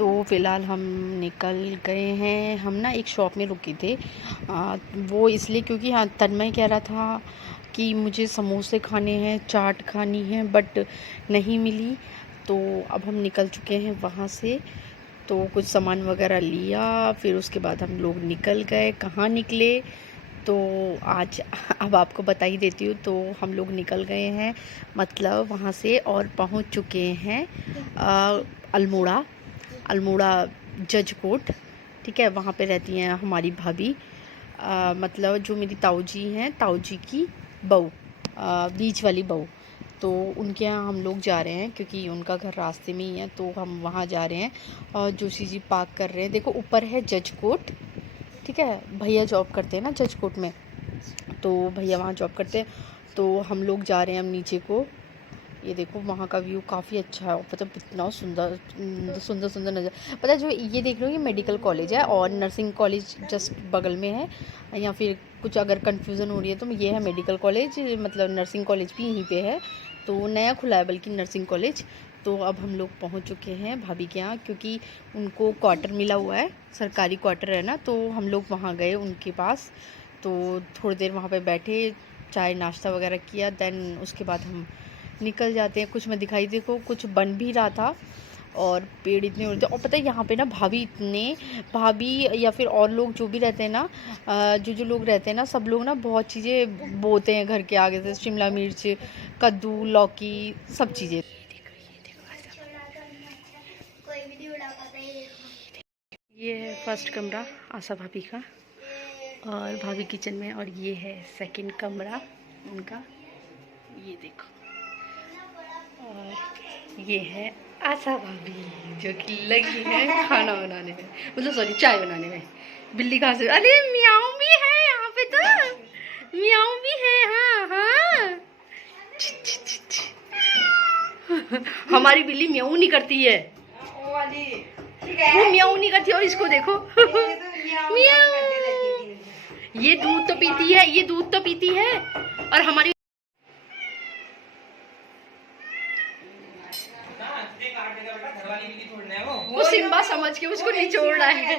तो फ़िलहाल हम निकल गए हैं। हम ना एक शॉप में रुके थे। वो इसलिए क्योंकि हाँ, तन्मय कह रहा था कि मुझे समोसे खाने हैं, चाट खानी है, बट नहीं मिली। तो अब हम निकल चुके हैं वहाँ से। तो कुछ सामान वगैरह लिया, फिर उसके बाद हम लोग निकल गए। कहाँ निकले तो आज अब आपको बता ही देती हूँ। तो हम लोग निकल गए हैं, मतलब वहाँ से, और पहुँच चुके हैं अल्मोड़ा। अल्मोड़ा जज कोर्ट, ठीक है। वहाँ पे रहती हैं हमारी भाभी, मतलब जो मेरी ताऊ जी हैं, ताऊ जी की बहू, बीच वाली बहू। तो उनके यहाँ हम लोग जा रहे हैं क्योंकि उनका घर रास्ते में ही है। तो हम वहाँ जा रहे हैं और जोशी जी पार्क कर रहे हैं। देखो ऊपर है जज कोर्ट, ठीक है। भैया जॉब करते हैं ना जज कोर्ट में, तो भैया वहाँ जॉब करते हैं। तो हम लोग जा रहे हैं हम नीचे को। ये देखो वहाँ का व्यू काफ़ी अच्छा है, मतलब इतना सुंदर सुंदर सुंदर नज़र। पता है जो ये देख रहे हो, ये मेडिकल कॉलेज है और नर्सिंग कॉलेज जस्ट बगल में है। या फिर कुछ अगर कंफ्यूजन हो रही है तो ये है मेडिकल कॉलेज, मतलब नर्सिंग कॉलेज भी यहीं पे है। तो नया खुला है बल्कि नर्सिंग कॉलेज। तो अब हम लोग पहुँच चुके हैं भाभी के यहाँ, क्योंकि उनको क्वार्टर मिला हुआ है, सरकारी क्वार्टर है ना। तो हम लोग वहाँ गए उनके पास। तो थोड़ी देर वहाँ पे बैठे, चाय नाश्ता वगैरह किया, देन उसके बाद हम निकल जाते हैं। कुछ मैं दिखाई, देखो कुछ बन भी रहा था और पेड़ इतने होते। और पता है यहाँ पे ना भाभी या फिर और लोग जो भी रहते हैं ना, जो लोग रहते हैं ना, सब लोग ना बहुत चीज़ें बोते हैं घर के आगे से। शिमला मिर्च, कद्दू, लौकी, सब चीज़ें। ये है फर्स्ट कमरा आशा भाभी का, और भाभी किचन में। और ये है सेकंड कमरा उनका, ये देखो। और ये है आशा भाभी, जो कि लगी है खाना बनाने में, मतलब सॉरी चाय बनाने में। बिल्ली कहाँ से? अरे मियाऊ भी है यहाँ पे, तो मियाऊ भी है। हाँ हाँ। हमारी बिल्ली म्याऊ नहीं करती है, वो म्याऊ नहीं करती। और इसको देखो म्याऊ। ये दूध तो पीती है, ये दूध तो पीती है। और हमारी वो सिम्बा समझ के उसको निचोड़ रहा है।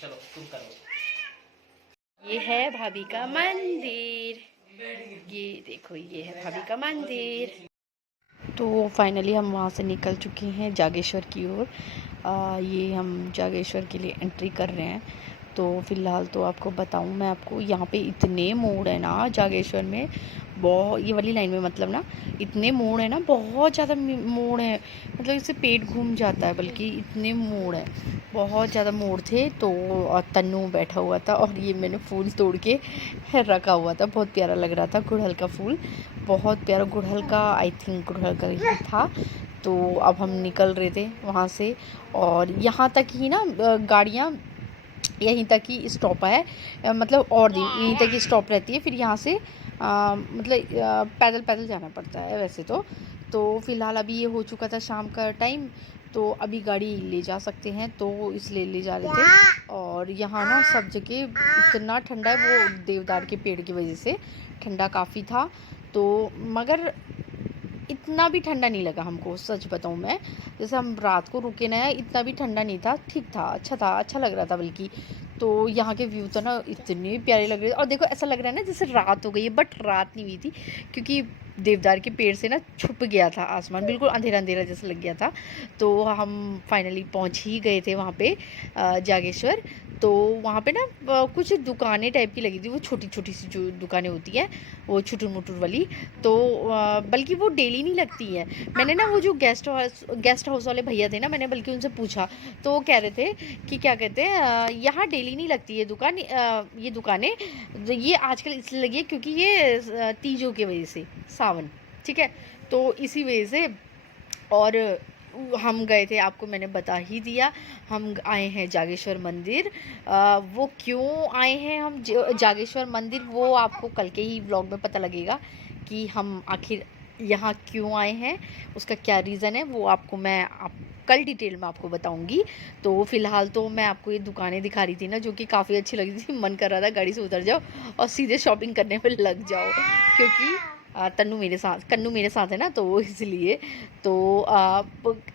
चलो तुम करो। ये है भाभी का मंदिर, ये देखो, ये है भाभी का मंदिर। तो फाइनली हम वहाँ से निकल चुके हैं जागेश्वर की ओर। ये हम जागेश्वर के लिए एंट्री कर रहे हैं। तो फ़िलहाल तो आपको बताऊँ मैं, आपको यहाँ पे इतने मोड़ है ना जागेश्वर में, बहुत, ये वाली लाइन में मतलब ना, इतने मोड़ है ना, बहुत ज़्यादा मोड़ है, मतलब इससे पेट घूम जाता है, बल्कि इतने मोड़ है, बहुत ज़्यादा मोड़ थे। तो तन्नू बैठा हुआ था और ये मैंने फूल तोड़ के रखा हुआ था, बहुत प्यारा लग रहा था। गुड़हल का फूल, बहुत प्यारा गुड़हल का, आई थिंक गुड़हल का ही था। तो अब हम निकल रहे थे वहाँ से, और यहाँ तक ही ना गाड़ियाँ, यहीं तक ही स्टॉप है, मतलब और दिन यहीं तक ही स्टॉप रहती है। फिर यहाँ से मतलब पैदल पैदल जाना पड़ता है वैसे तो फ़िलहाल अभी ये हो चुका था शाम का टाइम, तो अभी गाड़ी ले जा सकते हैं, तो इसलिए ले जा रहे थे। और यहाँ ना सब जगह इतना ठंडा है, वो देवदार के पेड़ की वजह से ठंडा काफ़ी था। तो मगर इतना भी ठंडा नहीं लगा हमको, सच बताऊँ मैं। जैसे हम रात को रुके ना, इतना भी ठंडा नहीं था, ठीक था, अच्छा लग रहा था बल्कि। तो यहाँ के व्यू तो ना इतने प्यारे लग रहे थे। और देखो ऐसा लग रहा है ना जैसे रात हो गई है, बट रात नहीं हुई थी, क्योंकि देवदार के पेड़ से ना छुप गया था आसमान, बिल्कुल अंधेरा अंधेरा जैसा लग गया था। तो हम फाइनली पहुँच ही गए थे वहाँ पे जागेश्वर। तो वहाँ पे ना कुछ दुकानें टाइप की लगी थी, वो छोटी छोटी सी जो दुकानें होती हैं, वो छुटुर मुटुर वाली। तो बल्कि वो डेली नहीं लगती हैं। मैंने ना वो जो गेस्ट हाउस वाले भैया थे ना, मैंने बल्कि उनसे पूछा, तो वो कह रहे थे कि क्या कहते हैं, यहाँ डेली नहीं लगती है दुकान, ये दुकानें ये आजकल इसलिए लगी है क्योंकि ये तीजों की वजह से, सावन, ठीक है। तो इसी वजह से। और हम गए थे, आपको मैंने बता ही दिया, हम आए हैं जागेश्वर मंदिर। वो क्यों आए हैं हम जागेश्वर मंदिर, वो आपको कल के ही व्लॉग में पता लगेगा कि हम आखिर यहाँ क्यों आए हैं, उसका क्या रीज़न है, वो आपको मैं कल डिटेल में आपको बताऊंगी। तो फ़िलहाल तो मैं आपको ये दुकानें दिखा रही थी ना, जो कि काफ़ी अच्छी लगी थी। मन कर रहा था गाड़ी से उतर जाओ और सीधे शॉपिंग करने में लग जाओ, क्योंकि कन्नू मेरे साथ है ना, तो इसलिए तो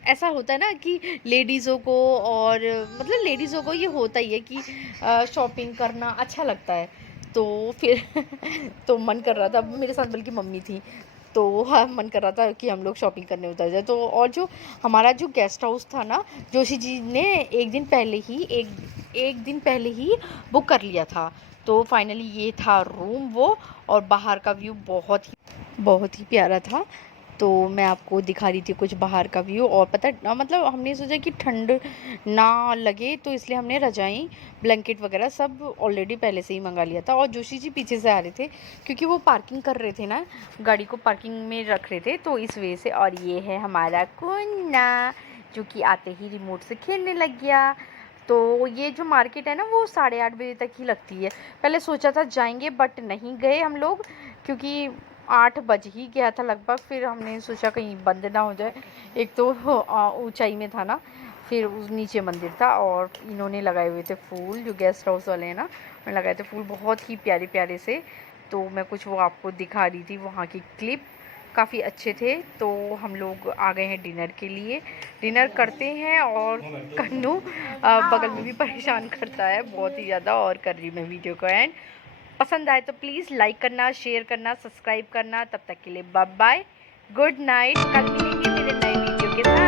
ऐसा होता है ना कि लेडीज़ों को, और मतलब लेडीज़ों को ये होता ही है कि शॉपिंग करना अच्छा लगता है। तो फिर तो मन कर रहा था, मेरे साथ बल्कि मम्मी थी, तो हाँ मन कर रहा था कि हम लोग शॉपिंग करने उतर जाए। तो और जो हमारा जो गेस्ट हाउस था ना, जोशी जी ने एक दिन पहले ही बुक कर लिया था। तो फाइनली ये था रूम वो, और बाहर का व्यू बहुत ही प्यारा था। तो मैं आपको दिखा रही थी कुछ बाहर का व्यू। और पता है मतलब हमने सोचा कि ठंड ना लगे, तो इसलिए हमने रजाई ब्लैंकेट वगैरह सब ऑलरेडी पहले से ही मंगा लिया था। और जोशी जी पीछे से आ रहे थे क्योंकि वो पार्किंग कर रहे थे ना, गाड़ी को पार्किंग में रख रहे थे, तो इस वजह से। और ये है हमारा कुन्ना, जो कि आते ही रिमोट से खेलने लग गया। तो ये जो मार्केट है ना, वो 8:30 बजे तक ही लगती है। पहले सोचा था जाएंगे, बट नहीं गए हम लोग, क्योंकि 8 बज ही गया था लगभग। फिर हमने सोचा कहीं बंद ना हो जाए, एक तो ऊंचाई में था ना, फिर उस नीचे मंदिर था। और इन्होंने लगाए हुए थे फूल, जो गेस्ट हाउस वाले हैं ना, उन्होंने लगाए थे फूल बहुत ही प्यारे प्यारे से। तो मैं कुछ वो आपको दिखा रही थी, वहाँ की क्लिप काफ़ी अच्छे थे। तो हम लोग आ गए हैं डिनर के लिए, डिनर करते हैं। और कन्नू बगल में भी परेशान करता है बहुत ही ज़्यादा। और कर रही मैं वीडियो को एंड। पसंद आए तो प्लीज़ लाइक करना, शेयर करना, सब्सक्राइब करना। तब तक के लिए बाय बाय, गुड नाइट। कल मिलेंगे मेरे नए वीडियो के साथ।